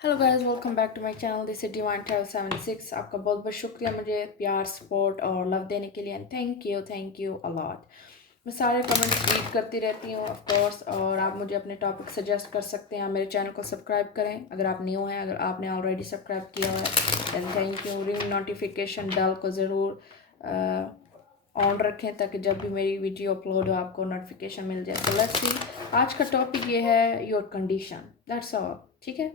Hello guys, welcome back to my channel. This is divine travel 76। आपका बहुत बहुत शुक्रिया मुझे प्यार, सपोर्ट और लव देने के लिए। And thank you a lot. मैं सारे कमेंट्स रीड करती रहती हूँ ऑफ कोर्स, और आप मुझे अपने टॉपिक सजेस्ट कर सकते हैं। मेरे चैनल को सब्सक्राइब करें अगर आप न्यू हैं। अगर आपने ऑलरेडी सब्सक्राइब किया हुआ है then thank you. Ring notification bell को ज़रूर ऑन रखें ताकि जब भी मेरी वीडियो अपलोड हो आपको नोटिफिकेशन मिल जाए। तो लेट्स सी, आज का टॉपिक ये है योर कंडीशन, दैट्स ऑल। ठीक है,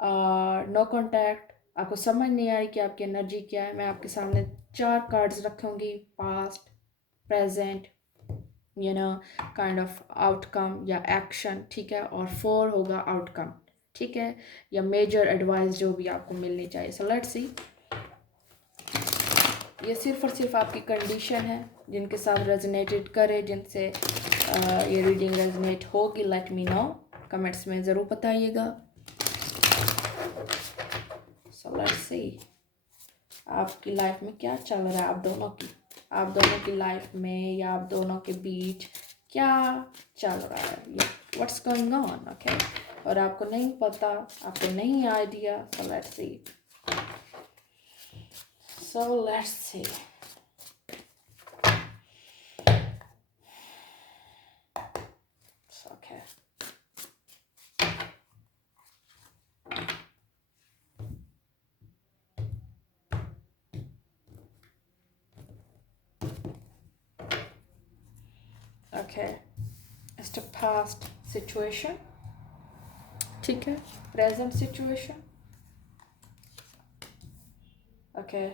नो कांटेक्ट। आपको समझ नहीं आ रही कि आपकी एनर्जी क्या है। मैं आपके सामने 4 कार्ड्स रखूँगी, past, present, you know, kind of outcome या एक्शन। ठीक है, और 4 होगा आउटकम। ठीक है, या मेजर एडवाइस जो भी आपको मिलनी चाहिए। सो लेट्स सी, ये सिर्फ और सिर्फ आपकी कंडीशन है। जिनके साथ रेजोनेटेड करे, जिनसे ये रीडिंग रेजोनेट होगी, लेट मी नो, कमेंट्स में ज़रूर बताइएगा। सो लेट्स सी, आपकी लाइफ में क्या चल रहा है, आप दोनों की लाइफ में या आप दोनों के बीच क्या चल रहा है, व्हाट्स गोइंग ऑन। ओके, और आपको नहीं पता, आपको नहीं idea. So let's C okay. Okay, it's the past situation. ठीक है, present situation. Okay,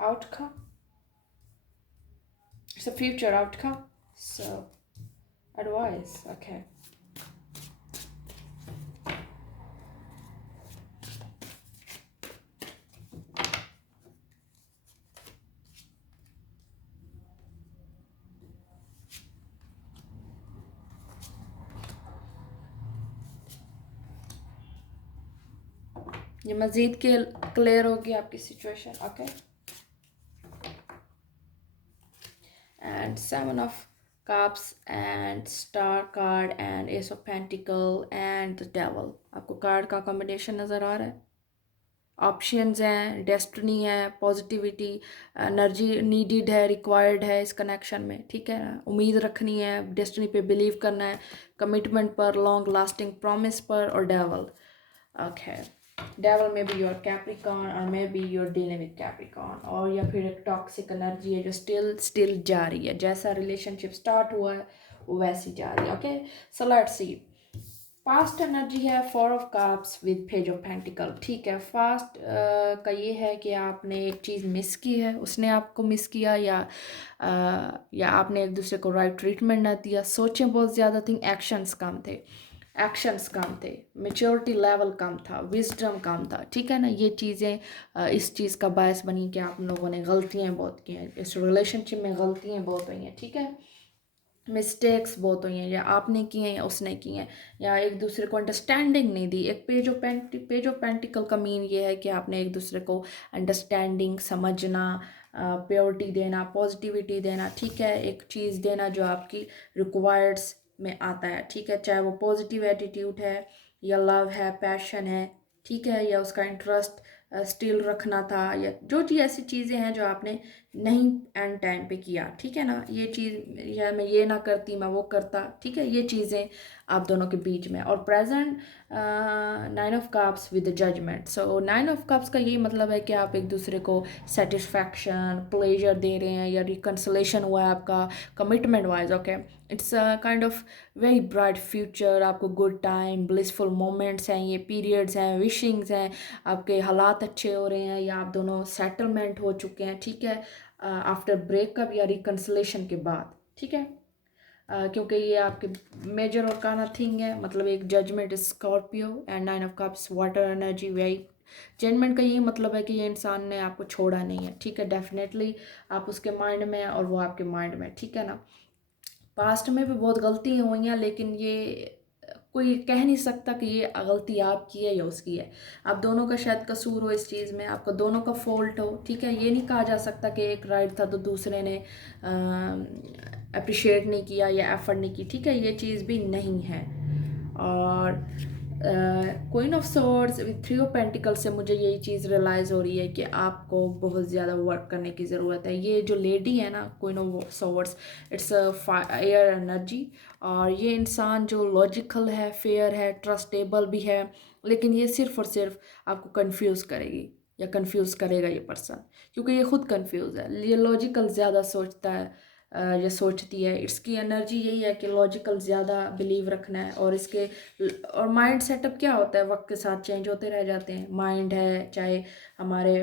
outcome, it's a future outcome. So advice. Okay, ये मज़ीद के क्लियर होगी आपकी situation. Okay, and 7 of cups and star card and S of pentacle and the devil. आपको card का combination नज़र आ रहा है। ऑप्शंस हैं, डेस्टिनी है, पॉजिटिविटी, एनर्जी नीडेड है, रिक्वायर्ड है इस कनेक्शन में। ठीक है ना, उम्मीद रखनी है, डेस्टिनी पे बिलीव करना है, कमिटमेंट पर, लॉन्ग लास्टिंग प्रॉमिस पर, और डेविल। ओके, डेविल में भी योर कैप्रिकॉन और may be your dealing with Capricorn, और या फिर एक टॉक्सिक एनर्जी है जो स्टिल जा रही है। जैसा रिलेशनशिप स्टार्ट हुआ है वो वैसी जा रही है। Okay, so let's C, fast energy है 4 of cups with page of pentacle. ठीक है, फास्ट का ये है कि आपने एक चीज़ मिस की है, उसने आपको मिस किया, या आपने एक दूसरे को राइट ट्रीटमेंट ना दिया। सोचें बहुत ज़्यादा थी, एक्शंस कम थे, मेच्योरिटी लेवल कम था, विजडम कम था। ठीक है ना, ये चीज़ें इस चीज़ का बायस बनी कि आप लोगों ने गलतियाँ बहुत की हैं, इस रिलेशनशिप में गलतियाँ बहुत हुई हैं। ठीक है, मिस्टेक्स बहुत हुई हैं, या आपने की हैं या उसने की हैं, या एक दूसरे को अंडरस्टैंडिंग नहीं दी। एक पेज ऑफ पेंटिकल का मीन ये है कि आपने एक दूसरे को अंडरस्टैंडिंग, समझना, प्योरिटी देना, पॉजिटिविटी देना। ठीक है, एक चीज़ देना जो आपकी रिक्वायर्ड्स में आता है। ठीक है, चाहे वो पॉजिटिव एटीट्यूड है, या लव है, पैशन है। ठीक है, या उसका इंटरेस्ट स्टिल रखना था, या जो चीज़ ऐसी चीज़ें हैं जो आपने नहीं एंड टाइम पे किया। ठीक है ना, ये चीज़, या मैं ये ना करती मैं वो करता। ठीक है, ये चीज़ें आप दोनों के बीच में। और present 9 of cups with judgement. So 9 of cups का ये मतलब है कि आप एक दूसरे को सेटिस्फैक्शन, प्लेजर दे रहे हैं, या रिकन्सलेशन हुआ है आपका commitment wise. Okay, it's kind of very bright future. आपको गुड टाइम, ब्लिसफुल मोमेंट्स हैं, ये पीरियड्स हैं, विशिंग्स हैं, आपके हालात अच्छे हो रहे हैं, या आप दोनों सेटलमेंट हो चुके हैं। ठीक है, आफ्टर ब्रेकअप या रिकन्सलेशन के बाद। ठीक है, क्योंकि ये आपके मेजर और काना थिंग है, मतलब एक judgement Scorpio and 9 of cups water energy. Very judgement का ये मतलब है कि ये इंसान ने आपको छोड़ा नहीं है। ठीक है, डेफिनेटली आप उसके माइंड में हैं और वो आपके माइंड में। ठीक है ना, पास्ट में भी बहुत गलतियाँ हुई हैं, लेकिन ये कोई कह नहीं सकता कि ये गलती आपकी है या उसकी है। आप दोनों का शायद कसूर हो इस चीज़ में, आपका दोनों का फॉल्ट हो। ठीक है, ये नहीं कहा जा सकता कि एक राइट था तो दूसरे ने अप्रिशिएट नहीं किया या एफर्ट नहीं की। ठीक है, ये चीज़ भी नहीं है। और queen of swords with three of pentacle से मुझे यही चीज़ रियलाइज़ हो रही है कि आपको बहुत ज़्यादा वर्क करने की ज़रूरत है। ये जो लेडी है ना, queen of swords, it's air energy, और ये इंसान जो लॉजिकल है, फेयर है, ट्रस्टेबल भी है, लेकिन ये सिर्फ और सिर्फ आपको कंफ्यूज करेगी या कंफ्यूज करेगा ये पर्सन, क्योंकि ये खुद कंफ्यूज है। ये लॉजिकल ज़्यादा सोचता है या सोचती है। इसकी एनर्जी यही है कि लॉजिकल ज़्यादा बिलीव रखना है, और इसके और माइंड सेटअप क्या होता है, वक्त के साथ चेंज होते रह जाते हैं। माइंड है, चाहे हमारे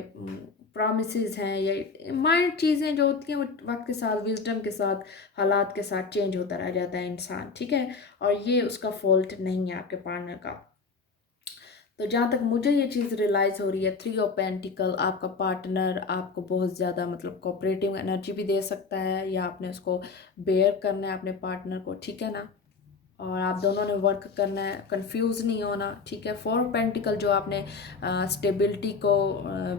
प्रॉमिसेस हैं, या माइंड चीज़ें जो होती हैं वो वक्त के साथ, विजडम के साथ, हालात के साथ चेंज होता रह जाता है इंसान, ठीक है। और ये उसका फॉल्ट नहीं है आपके पार्टनर का। तो जहाँ तक मुझे ये चीज़ रियलाइज़ हो रही है, थ्री ऑफ पेंटिकल, आपका पार्टनर आपको बहुत ज़्यादा मतलब कोऑपरेटिव एनर्जी भी दे सकता है, या आपने उसको बेयर करना है अपने पार्टनर को, ठीक है ना। और आप दोनों ने वर्क करना है, कंफ्यूज नहीं होना, ठीक है। फोर पेंटिकल जो आपने स्टेबिलिटी को,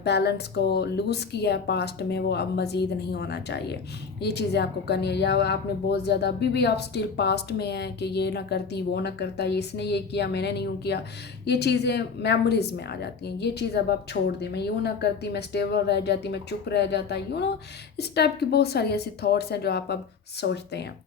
बैलेंस को लूज़ किया है पास्ट में, वो अब मज़ीद नहीं होना चाहिए। ये चीज़ें आपको करनी है। या आपने बहुत ज़्यादा, अभी भी आप स्टिल पास्ट में हैं कि ये ना करती, वो ना करता, ये इसने ये किया, मैंने नहीं यूँ किया, ये चीज़ें मेमोरीज में आ जाती हैं। ये चीज़ अब आप छोड़ दें। मैं यूँ ना करती, मैं स्टेबल रह जाती, मैं चुप रह जाता, यू नो, इस टाइप की बहुत सारी ऐसी थॉट्स हैं जो आप अब सोचते हैं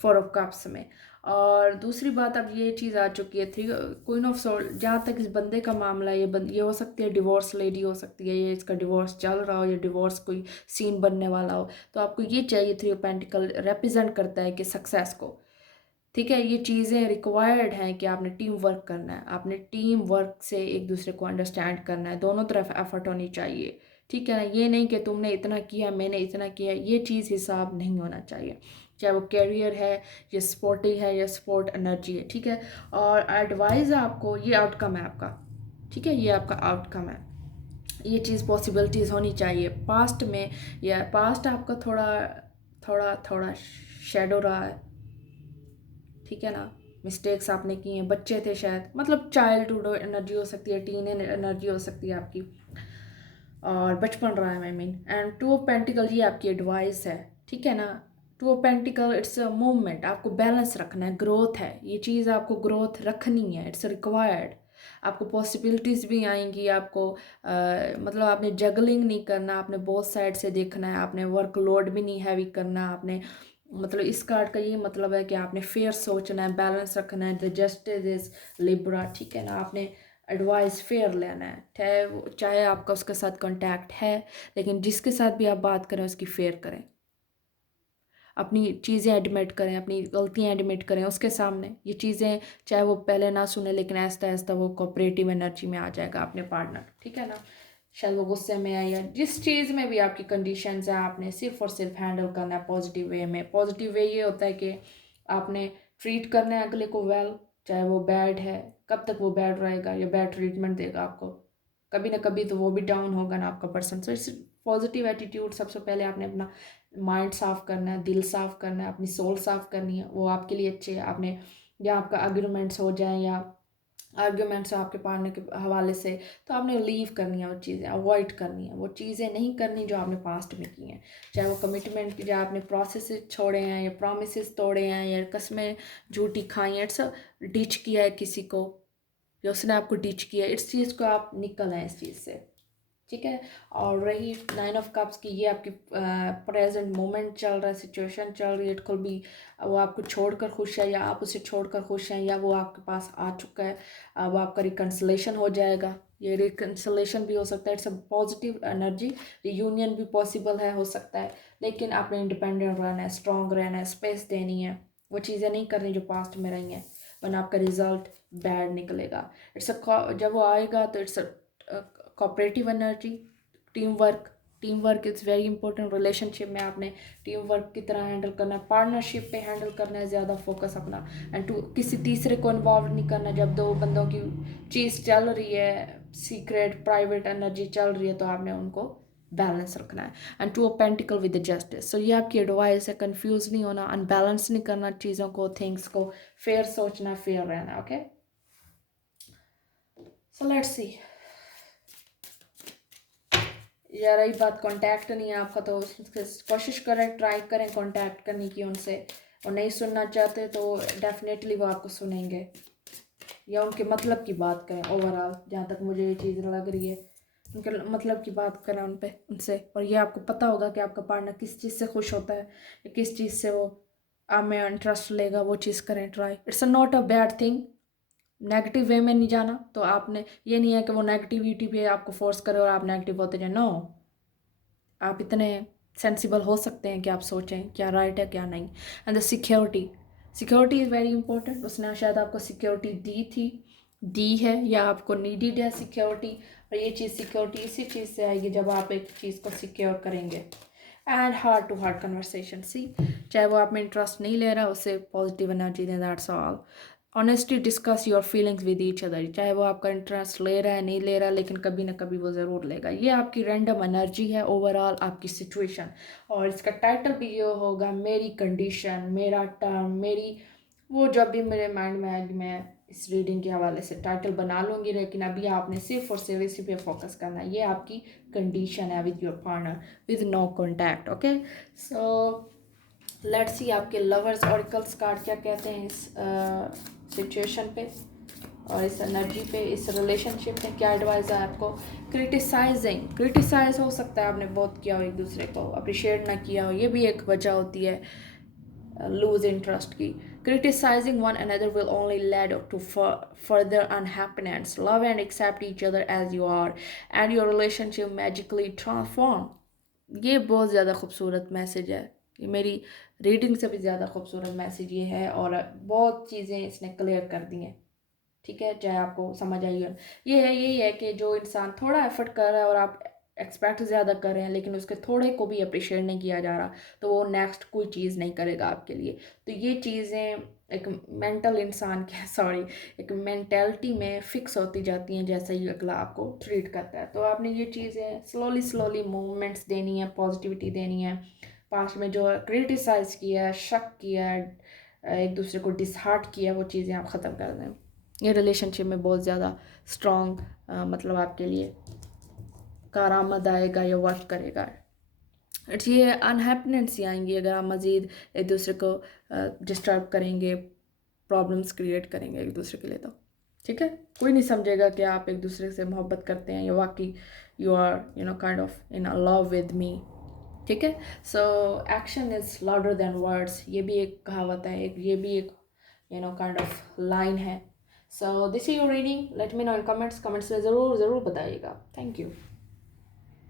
फोर ऑफ कप्स में। और दूसरी बात, अब ये चीज़ आ चुकी है थ्री क्वीन ऑफ सोल्ड। जहाँ तक इस बंदे का मामला है, ये हो सकती है डिवोर्स लेडी हो सकती है, ये इसका डिवोर्स चल रहा हो, या डिवोर्स कोई सीन बनने वाला हो, तो आपको ये चाहिए। थ्री ऑफ पेंटिकल रिप्रेजेंट करता है कि सक्सेस को, ठीक है। ये चीज़ें रिक्वायर्ड हैं कि आपने टीम वर्क करना है, आपने टीम वर्क से एक दूसरे को अंडरस्टैंड करना है, दोनों तरफ एफर्ट होनी चाहिए, ठीक है ना। ये नहीं कि तुमने इतना किया, मैंने इतना किया, ये चीज़ हिसाब नहीं होना चाहिए, चाहे वो कैरियर है, या स्पोर्टी है, या स्पोर्ट एनर्जी है, ठीक है। और एडवाइस आपको, ये आउटकम है आपका, ठीक है, ये आपका आउटकम है। ये चीज़ पॉसिबिलिटीज़ होनी चाहिए पास्ट में, या पास्ट आपका थोड़ा थोड़ा थोड़ा शेडो रहा है, ठीक है ना। मिस्टेक्स आपने किए हैं, बच्चे थे शायद, मतलब चाइल्डहुड एनर्जी हो सकती है, टीन एनर्जी हो सकती है आपकी, और बचपन रहा है, I mean. And two of pentacle, ये आपकी एडवाइस है, ठीक है ना। Two of pentacle, it's a movement, आपको बैलेंस रखना है, ग्रोथ है, ये चीज़ आपको ग्रोथ रखनी है, इट्स रिक्वायर्ड। आपको पॉसिबिलिटीज़ भी आएंगी, आपको मतलब आपने जगलिंग नहीं करना, आपने बहुत साइड से देखना है, आपने वर्कलोड भी नहीं हैवी करना, आपने मतलब इस कार्ड का ये मतलब है कि आपने फेयर सोचना है, बैलेंस रखना है, द जस्टिस इज लिब्रा, ठीक है ना। आपने एडवाइस फेयर लेना है, चाहे आपका उसके साथ कांटेक्ट है, लेकिन जिसके साथ भी आप बात करें उसकी फेयर करें, अपनी चीज़ें एडमिट करें, अपनी गलतियां एडमिट करें उसके सामने। ये चीज़ें चाहे वो पहले ना सुने, लेकिन आहिस्ता आहिस्ता वो कोऑपरेटिव एनर्जी में आ जाएगा अपने पार्टनर, ठीक है ना। शायद वो गुस्से में आए, या जिस चीज़ में भी आपकी कंडीशंस हैं, आपने सिर्फ और सिर्फ हैंडल करना है पॉजिटिव वे में। पॉजिटिव वे ये होता है कि आपने ट्रीट करना है अगले को वेल, चाहे वो बैड है, कब तक वो बैड रहेगा या बैड ट्रीटमेंट देगा आपको, कभी ना कभी तो वो भी डाउन होगा ना आपका person. So it's positive attitude. सबसे पहले आपने अपना माइंड साफ़ करना है, दिल साफ़ करना है, अपनी सोल साफ़ करनी है, वो आपके लिए अच्छे है। आपने, या आपका आर्ग्यूमेंट्स हो जाए, या आर्ग्यूमेंट्स आपके पार्टनर के हवाले से, तो आपने लीव करनी है, वो चीज़ें अवॉइड करनी है, वो चीज़ें नहीं करनी जो आपने पास्ट में की हैं, चाहे वो कमिटमेंट की, आपने प्रोसेस छोड़े हैं, या प्रोमिस तोड़े हैं, या कस्में झूठी खाई हैं, इट्स डिच किया है किसी को, या उसने आपको डिच किया, इस चीज़ को आप निकल आए इस चीज़ से, ठीक है। और रही नाइन ऑफ कप्स की, ये आपकी प्रेजेंट मोमेंट चल रहा है, सिचुएशन चल रही है, इट कुड बी वो आपको छोड़कर खुश है, या आप उसे छोड़कर खुश हैं, या वो आपके पास आ चुका है, अब आपका रिकन्सलेशन हो जाएगा। ये रिकन्सलेशन भी हो सकता है, it's a positive energy. Reunion भी पॉसिबल है, हो सकता है, लेकिन आपने इंडिपेंडेंट रहना है, स्ट्रॉन्ग रहना है, स्पेस देनी है, वो चीज़ें नहीं करनी जो पास्ट में रही हैं, वरना आपका रिजल्ट बैड निकलेगा। इट्स अ, जब वो आएगा तो it's a cooperative energy, team work is very important. Relationship में आपने टीम वर्क की तरह हैंडल करना है, पार्टनरशिप पे हैंडल करना है, ज़्यादा फोकस अपना, एंड टू किसी तीसरे को इन्वॉल्व नहीं करना। जब दो बंदों की चीज़ चल रही है, सीक्रेट प्राइवेट एनर्जी चल रही है, तो आपने उनको बैलेंस रखना है। And to a pentacle with justice, so ये आपकी एडवाइस है, कंफ्यूज नहीं होना, अनबैलेंस नहीं करना चीज़ों को, थिंग्स को, फेयर सोचना, फेयर रहना, ओके। सो लेट्स सी। या रही बात कांटेक्ट नहीं है आपका, तो कोशिश करें, ट्राई करें कांटेक्ट करने की उनसे, और नहीं सुनना चाहते तो डेफिनेटली वो आपको सुनेंगे। या उनके मतलब की बात करें ओवरऑल, जहाँ तक मुझे ये चीज़ लग रही है, उनके मतलब की बात करें उनसे। और ये आपको पता होगा कि आपका पार्टनर किस चीज़ से खुश होता है या किस चीज़ से वो आप में इंटरेस्ट लेगा, वो चीज़ करें try. It's a not a bad thing, negative way में नहीं जाना। तो आपने ये नहीं है कि वो नेगेटिविटी पे आपको फोर्स करे और आप नेगेटिव होते जाए, नो। आप इतने सेंसिबल हो सकते हैं कि आप सोचें क्या राइट है क्या नहीं। And the security, security is very important. उसने शायद आपको सिक्योरिटी दी है या आपको नीडेड है सिक्योरिटी। और ये चीज़ सिक्योरिटी इसी चीज़ से आएगी जब आप एक चीज़ को सिक्योर करेंगे। And heart to heart conversation, see चाहे वो आप में इंटरेस्ट नहीं ले रहा, उससे पॉजिटिव एनर्जी दें, that's all. Honestly discuss your feelings with each other, चाहे वो आपका इंटरेस्ट ले रहा है नहीं ले रहा, लेकिन कभी ना कभी वो ज़रूर लेगा। ये आपकी रैंडम एनर्जी है ओवरऑल आपकी सिचुएशन। और इसका टाइटल भी ये होगा मेरी कंडीशन, मेरा टर्म, मेरी, वो जब भी मेरे माइंड में आएगी मैं इस रीडिंग के हवाले से टाइटल बना लूँगी। लेकिन अभी आपने सिर्फ और सिर्फ इसी पे फोकस करना है। ये आपकी कंडीशन है with your partner, with no contact. Okay, so let's see आपके लवर्स ऑरिकल्स कार्ड क्या कहते हैं इस सिचुएशन पे और इस एनर्जी पे, इस रिलेशनशिप में क्या एडवाइस है आपको। क्रिटिसाइज हो सकता है आपने बहुत किया हो, एक दूसरे को अप्रिशिएट ना किया हो, ये भी एक वजह होती है लूज इंटरेस्ट की। Criticizing one another will only lead to further unhappiness. Love and accept each other as you are and your relationship magically transform. ये बहुत ज़्यादा खूबसूरत मैसेज है, ये मेरी रीडिंग से भी ज़्यादा खूबसूरत मैसेज ये है। और बहुत चीज़ें इसने क्लियर कर दी हैं, ठीक है, चाहे आपको समझ आई हो। यही है कि जो इंसान थोड़ा एफर्ट कर रहा है और आप एक्सपेक्ट ज़्यादा कर रहे हैं लेकिन उसके थोड़े को भी अप्रिशिएट नहीं किया जा रहा, तो वो नेक्स्ट कोई चीज़ नहीं करेगा आपके लिए। तो ये चीज़ें एक मेंटल इंसान के सॉरी एक मेंटेलिटी में फिक्स होती जाती हैं जैसे ही अगला आपको ट्रीट करता है। तो आपने ये चीज़ें स्लोली मूवमेंट्स देनी है, पॉजिटिविटी देनी है। पास्ट में जो क्रिटिसाइज़ किया, शक किया, एक दूसरे को डिसहार्ट किया, वो चीज़ें आप ख़त्म कर दें। ये रिलेशनशिप में बहुत ज़्यादा स्ट्रॉन्ग मतलब आपके लिए कारआमद आएगा या वर्क करेगा। इट्स ये अनहैप्पीनेस ही आएंगी अगर आप मज़ीद एक दूसरे को डिस्टर्ब करेंगे, प्रॉब्लम्स क्रिएट करेंगे एक दूसरे के लिए। तो ठीक है, कोई नहीं समझेगा कि आप एक दूसरे से मोहब्बत करते हैं या वाकई you are kind of in a love with me. ठीक है, so action is louder than words, ये भी एक कहावत है, ये भी एक काइंड ऑफ लाइन है। So this is your reading, let me know in comments में ज़रूर बताइएगा। Thank you.